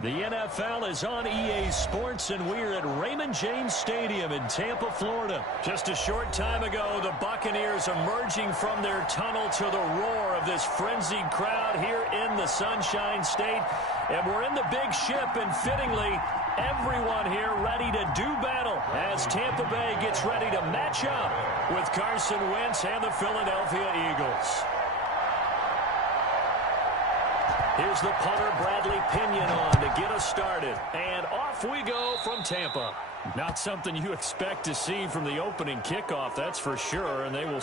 The NFL is on EA Sports, and we're at Raymond James Stadium in Tampa, Florida. Just a short time ago, the Buccaneers emerging from their tunnel to the roar of this frenzied crowd here in the Sunshine State. And we're in the big ship, and fittingly, everyone here ready to do battle as Tampa Bay gets ready to match up with Carson Wentz and the Philadelphia Eagles. Here's the punter, Bradley Pinion, on to get us started. And off we go from Tampa. Not something you expect to see from the opening kickoff, that's for sure. And they will...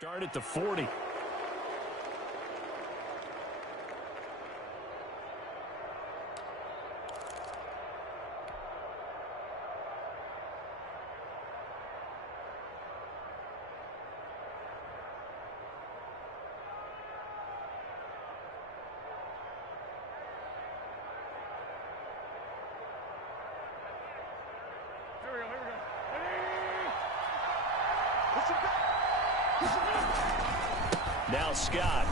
Start at the 40. Now Scott.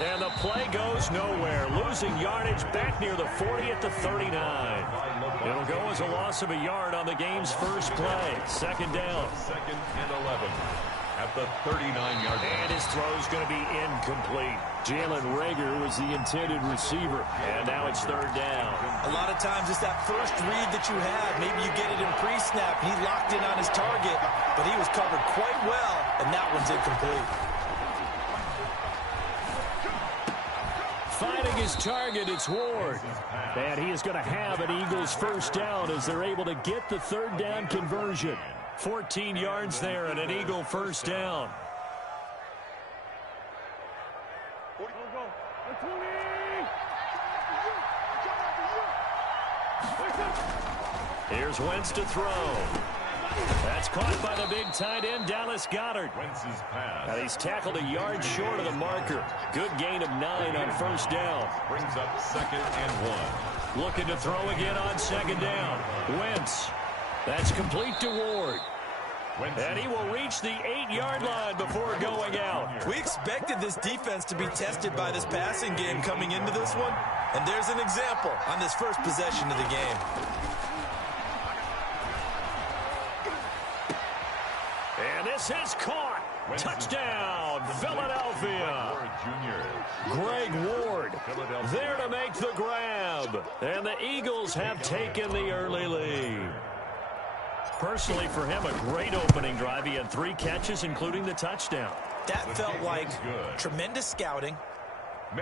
And the play goes nowhere. Losing yardage back near the 40 at the 39. It'll go as a loss of a yard on the game's first play. Second down. Second and 11 at the 39-yard line. And his throw's going to be incomplete. Jalen Reagor was the intended receiver. And now it's third down. A lot of times it's that first read that you have. Maybe you get it in pre-snap. He locked in on his target, but he was covered quite well, and that one's incomplete. Fighting his target, it's Ward. And he is going to have an Eagles first down as they're able to get the third down conversion. 14 yards there and an Eagle first down. Here's Wentz to throw. That's caught by the big tight end, Dallas Goedert. Wentz's pass. And he's tackled a yard short of the marker. Good gain of 9 on first down. Brings up second and 1. Looking to throw again on second down. Wentz. That's complete to Ward. And he will reach the 8-yard line before going out. We expected this defense to be tested by this passing game coming into this one. And there's an example on this first possession of the game. And this is caught. Touchdown, Philadelphia. Greg Ward there to make the grab. And the Eagles have taken the early lead. Personally, for him, a great opening drive. He had 3 catches, including the touchdown. That felt like tremendous scouting,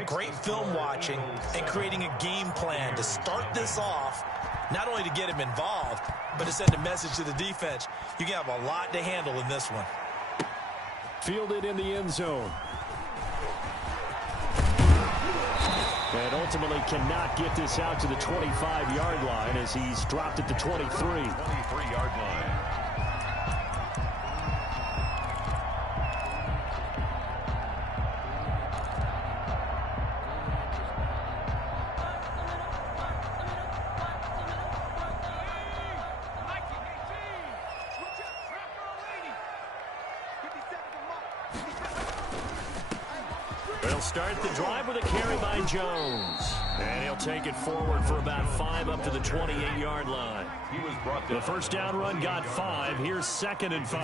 great film watching, and creating a game plan to start this off, not only to get him involved, but to send a message to the defense. You can have a lot to handle in this one. Fielded in the end zone. And ultimately cannot get this out to the 25-yard line as he's dropped at the 23. 23-yard line. They'll start the drive with a carry by Jones. And he'll take it forward for about 5 up to the 28-yard line. He was brought down. The first down run got 5. Here's second and 5.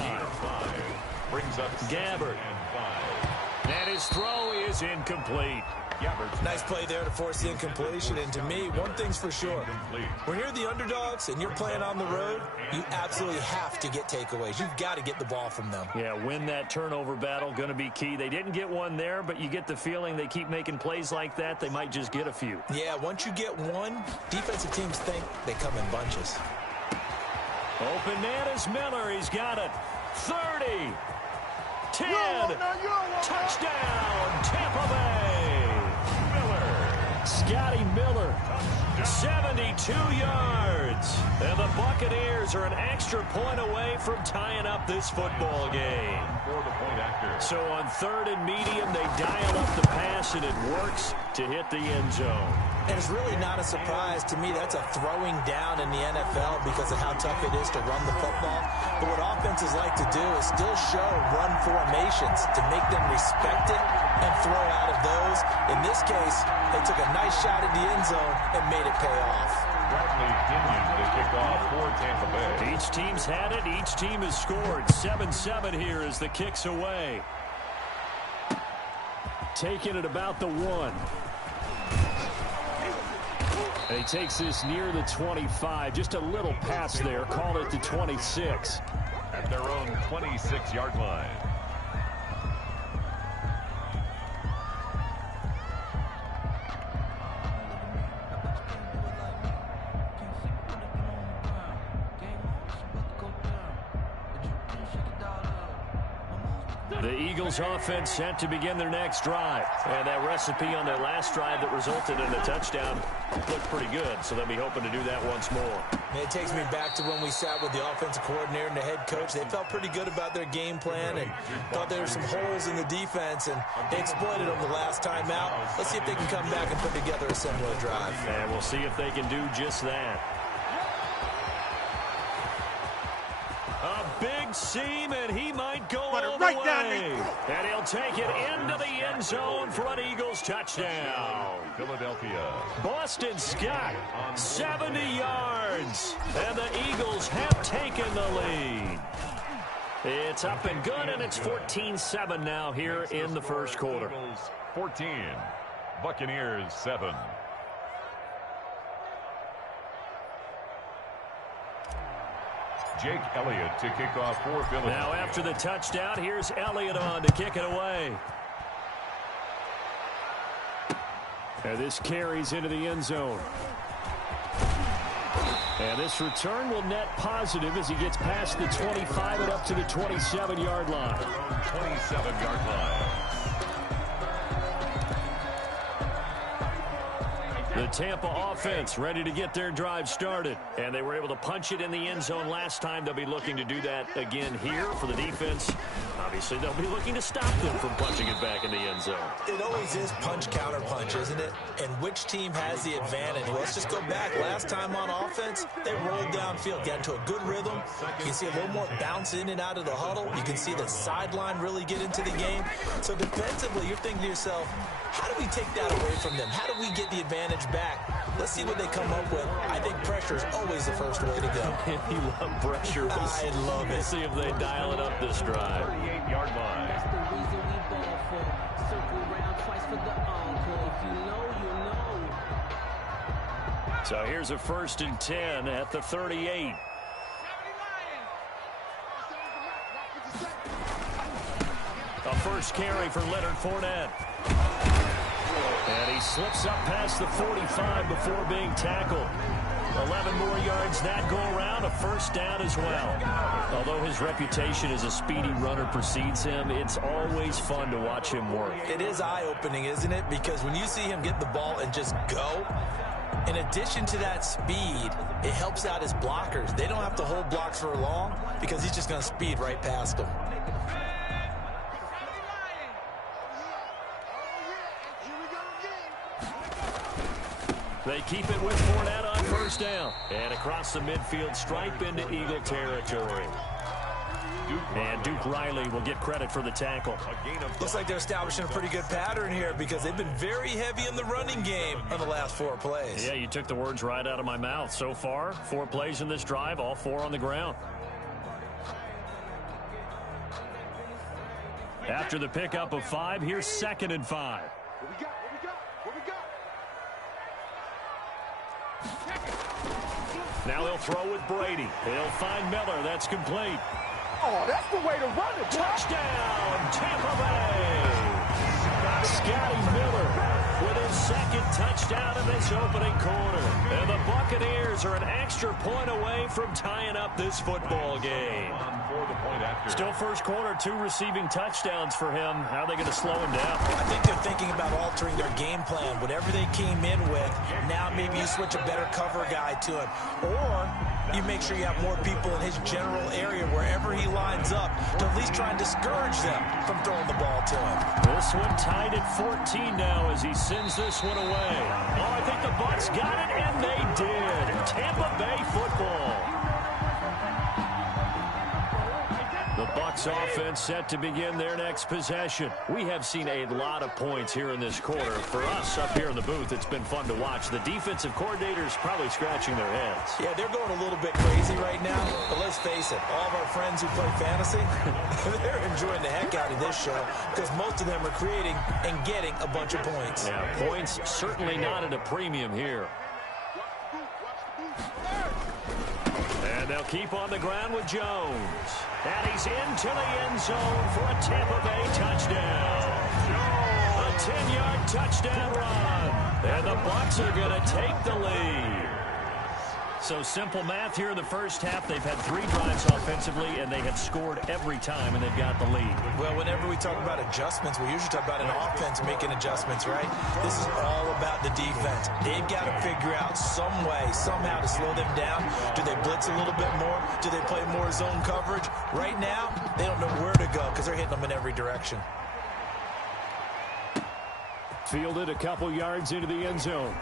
Brings up Gabbert. And his throw is incomplete. Nice play there to force the incompletion. And to me, one thing's for sure. When you're the underdogs and you're playing on the road, you absolutely have to get takeaways. You've got to get the ball from them. Yeah, win that turnover battle, going to be key. They didn't get one there, but you get the feeling they keep making plays like that, they might just get a few. Yeah, once you get one, defensive teams think they come in bunches. Open man is Miller. He's got it. 30. 10. Touchdown, Tampa Bay. Scotty Miller, 72 yards. And the Buccaneers are an extra point away from tying up this football game. So on 3rd and medium, they dial up the pass, and it works to hit the end zone. And it's really not a surprise to me. That's a throwing down in the NFL because of how tough it is to run the football. But what offenses like to do is still show run formations to make them respect it and throw out of those. In this case, they took a nice shot at the end zone and made it pay off. The kickoff for Tampa Bay. Each team's had it. Each team has scored. 7-7 here as the kick's away. Taking it about the 1. And he takes this near the 25. Just a little pass there. Call it the 26. At their own 26-yard line. The Eagles offense set to begin their next drive. And that recipe on their last drive that resulted in a touchdown looked pretty good, so they'll be hoping to do that once more. It takes me back to when we sat with the offensive coordinator and the head coach. They felt pretty good about their game plan and thought there were some holes in the defense, and they exploited them the last time out. Let's see if they can come back and put together a similar drive. And we'll see if they can do just that. A big seam, and he might go all the way. And he'll take it into the end zone for an Eagles touchdown. Philadelphia. Boston Scott, 70 yards. And the Eagles have taken the lead. It's up and good, and it's 14-7 now here in the first quarter. Eagles 14, Buccaneers 7. Jake Elliott to kick off for Philadelphia. Now after the touchdown, here's Elliott on to kick it away. And this carries into the end zone. And this return will net positive as he gets past the 25 and up to the 27-yard line. 27-yard line. The Tampa offense ready to get their drive started. And they were able to punch it in the end zone last time. They'll be looking to do that again here for the defense. Obviously, they'll be looking to stop them from punching it back in the end zone. It always is punch, counter punch, isn't it? And which team has the advantage? Well, let's just go back. Last time on offense, they rolled downfield, got into a good rhythm. You can see a little more bounce in and out of the huddle. You can see the sideline really get into the game. So defensively, you're thinking to yourself, how do we take that away from them? How do we get the advantage back? Let's see what they come up with. I think pressure is always the first way to go. You love pressure. I love it. We'll see if they dial it up this drive. 38-yard line. That's the reason we ball for. Circle around twice for the encore. If you know, you know. So here's a 1st and 10 at the 38. A first carry for Leonard Fournette. And he slips up past the 45 before being tackled. 11 more yards that go around, a first down as well. Although his reputation as a speedy runner precedes him, it's always fun to watch him work. It is eye-opening, isn't it? Because when you see him get the ball and just go, in addition to that speed, it helps out his blockers. They don't have to hold blocks for long because he's just going to speed right past them. They keep it with Fournette on first down. And across the midfield stripe into Eagle territory. And Duke Riley will get credit for the tackle. Looks like they're establishing a pretty good pattern here because they've been very heavy in the running game on the last 4 plays. Yeah, you took the words right out of my mouth. So far, 4 plays in this drive, all 4 on the ground. After the pickup of 5, here's 2nd and 5. Now they'll throw with Brady. He'll find Miller. That's complete. Oh, that's the way to run it. Touchdown, Tampa Bay. Scotty Miller with his 2nd touchdown in this opening quarter. And the Buccaneers are an extra point away from tying up this football game. Still first quarter, 2 receiving touchdowns for him. How are they going to slow him down? I think they're thinking about altering their game plan. Whatever they came in with, now maybe you switch a better cover guy to him. Or you make sure you have more people in his general area wherever he lines up to at least try and discourage them from throwing the ball to him. This one tied at 14 now as he sends this one away. Oh, I think the Bucs got it, and they did. Tampa Bay football. The Bucs offense set to begin their next possession. We have seen a lot of points here in this quarter. For us up here in the booth, it's been fun to watch. The defensive coordinators probably scratching their heads. Yeah, they're going a little bit crazy right now. But let's face it, all of our friends who play fantasy, they're enjoying the heck out of this show because most of them are creating and getting a bunch of points. Yeah, points certainly not at a premium here. And they'll keep on the ground with Jones. And he's into the end zone for a Tampa Bay touchdown. A 10-yard touchdown run. And the Bucs are going to take the lead. So simple math here in the first half. They've had 3 drives offensively, and they have scored every time, and they've got the lead. Well, whenever we talk about adjustments, we usually talk about an offense making adjustments, right? This is all about the defense. They've got to figure out some way, somehow to slow them down. Do they blitz a little bit more? Do they play more zone coverage? Right now, they don't know where to go because they're hitting them in every direction. Fielded a couple yards into the end zone.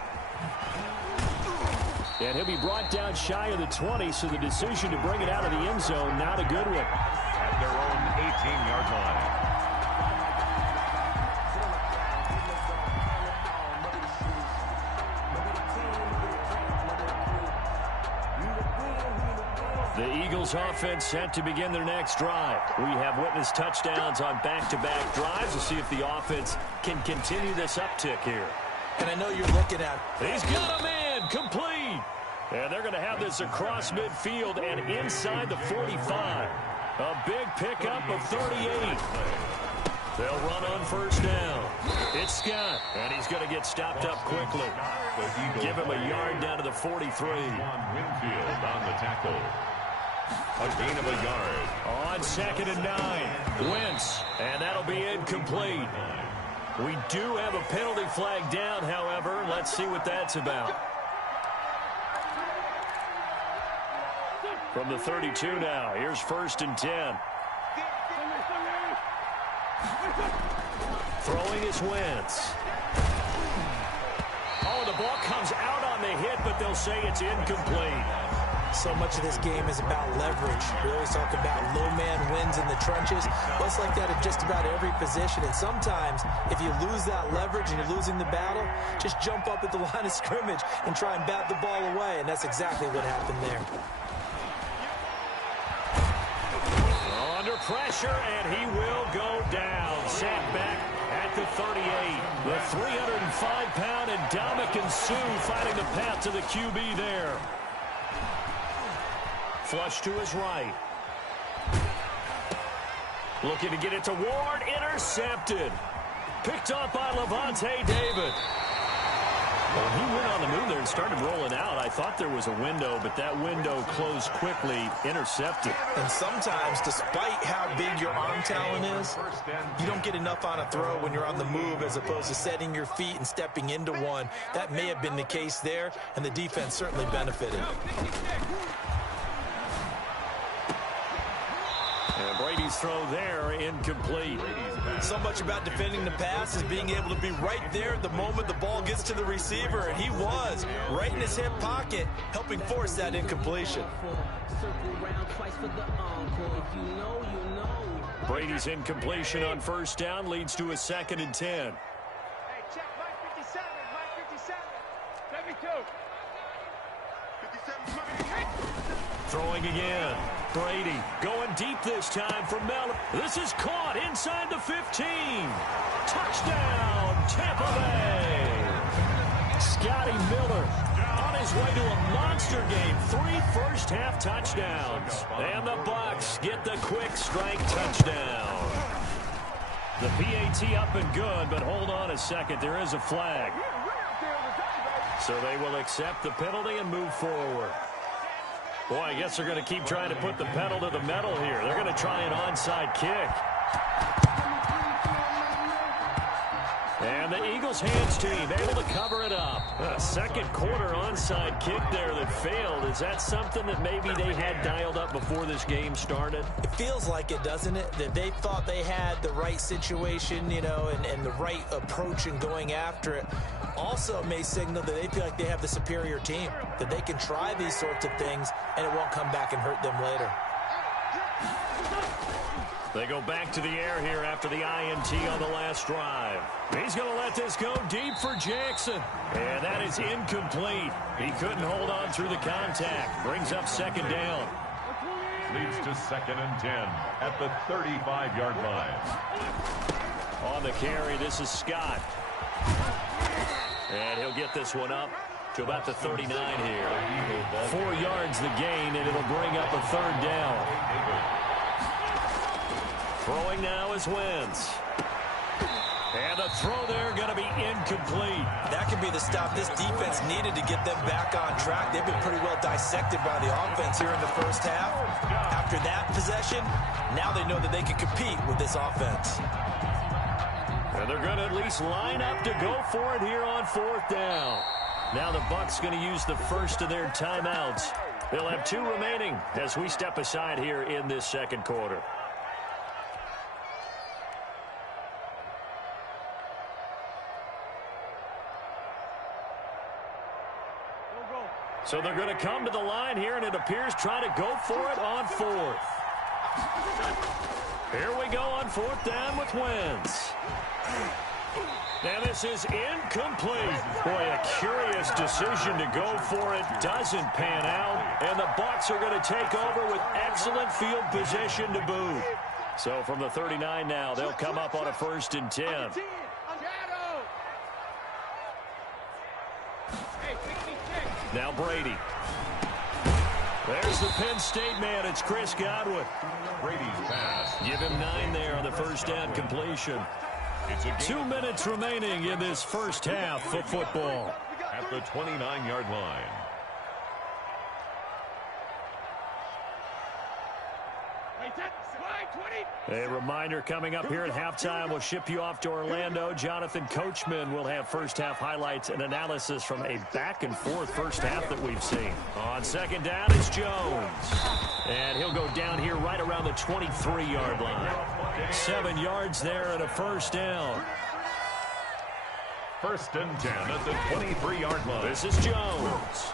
And he'll be brought down shy of the 20, so the decision to bring it out of the end zone, not a good one. At their own 18-yard line. The Eagles offense set to begin their next drive. We have witnessed touchdowns on back-to-back drives. We'll see if the offense can continue this uptick here. And I know you're looking at... He's got him in, complete. And they're going to have this across midfield and inside the 45. A big pickup of 38. They'll run on first down. It's Scott, and he's going to get stopped up quickly. Give him a yard down to the 43. Winfield on the tackle. A gain of a yard. On 2nd and 9. Wentz, and that'll be incomplete. We do have a penalty flag down, however. Let's see what that's about. From the 32 now, here's 1st and 10. Throwing is Wentz. Oh, the ball comes out on the hit, but they'll say it's incomplete. So much of this game is about leverage. We always talk about low man wins in the trenches. Well, it's like that at just about every position. And sometimes, if you lose that leverage and you're losing the battle, just jump up at the line of scrimmage and try and bat the ball away. And that's exactly what happened there. Under pressure, and he will go down. Sacked back at the 38. The 305-pound Ndamukong Suh finding the path to the QB there. Flush to his right. Looking to get it to Ward. Intercepted. Picked up by Levante David. Well, he went on the move there and started rolling out. I thought there was a window, but that window closed quickly. Intercepted. And sometimes, despite how big your arm talent is, you don't get enough on a throw when you're on the move as opposed to setting your feet and stepping into one. That may have been the case there, and the defense certainly benefited. And Brady's throw there, incomplete. So much about defending the pass is being able to be right there at the moment the ball gets to the receiver, and he was right in his hip pocket, helping force that incompletion. Brady's incompletion on first down leads to a 2nd and 10. Hey, check Mike 57, Mike 57. 72. 57, Throwing again. Brady going deep this time for Miller. This is caught inside the 15. Touchdown, Tampa Bay. Scotty Miller on his way to a monster game. 3 first-half touchdowns. And the Bucs get the quick strike touchdown. The PAT up and good, but hold on a second. There is a flag. So they will accept the penalty and move forward. Boy, I guess they're going to keep trying to put the pedal to the metal here. They're going to try an onside kick. And the Eagles hands team able to cover it up. A second quarter onside kick there that failed. Is that something that maybe they had dialed up before this game started? It feels like it, doesn't it? That they thought they had the right situation, you know, and the right approach in going after it. Also may signal that they feel like they have the superior team, that they can try these sorts of things and it won't come back and hurt them later. They go back to the air here after the INT on the last drive. He's going to let this go deep for Jackson. And that is incomplete. He couldn't hold on through the contact. Brings up second down. Leads to 2nd and 10 at the 35-yard line. On the carry, this is Scott. And he'll get this one up to about the 39 here. 4 yards the gain, and it'll bring up a third down. Throwing now is Wentz. And the throw there going to be incomplete. That could be the stop this defense needed to get them back on track. They've been pretty well dissected by the offense here in the first half. After that possession, now they know that they can compete with this offense. And they're going to at least line up to go for it here on 4th down. Now the Bucs going to use the first of their timeouts. They'll have 2 remaining as we step aside here in this second quarter. So they're going to come to the line here, and it appears trying to go for it on 4th. Here we go on 4th down with Wentz. Now this is incomplete. Boy, a curious decision to go for it. Doesn't pan out. And the Bucs are going to take over with excellent field position to boot. So from the 39 now, they'll come up on a 1st and 10. Now Brady. There's the Penn State man. It's Chris Godwin. Brady's pass. Give him 9 there on the first down completion. 2 minutes remaining in this first half of football. At the 29-yard line. A reminder coming up here at halftime. We'll ship you off to Orlando. Jonathan Coachman will have first half highlights and analysis from a back-and-forth first half that we've seen. On second down, it's Jones. And he'll go down here right around the 23-yard line. 7 yards there and a first down. 1st and 10 at the 23-yard line. This is Jones.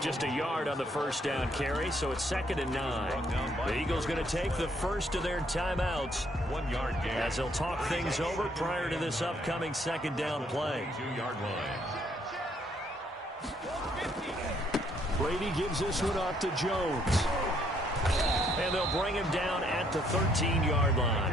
Just a yard on the first down carry, so it's 2nd and 9. The Eagles going to take the first of their timeouts 1 yard gain as they'll talk things over prior to this upcoming second down play. 2-yard line. Brady gives this one off to Jones. And they'll bring him down at the 13-yard line.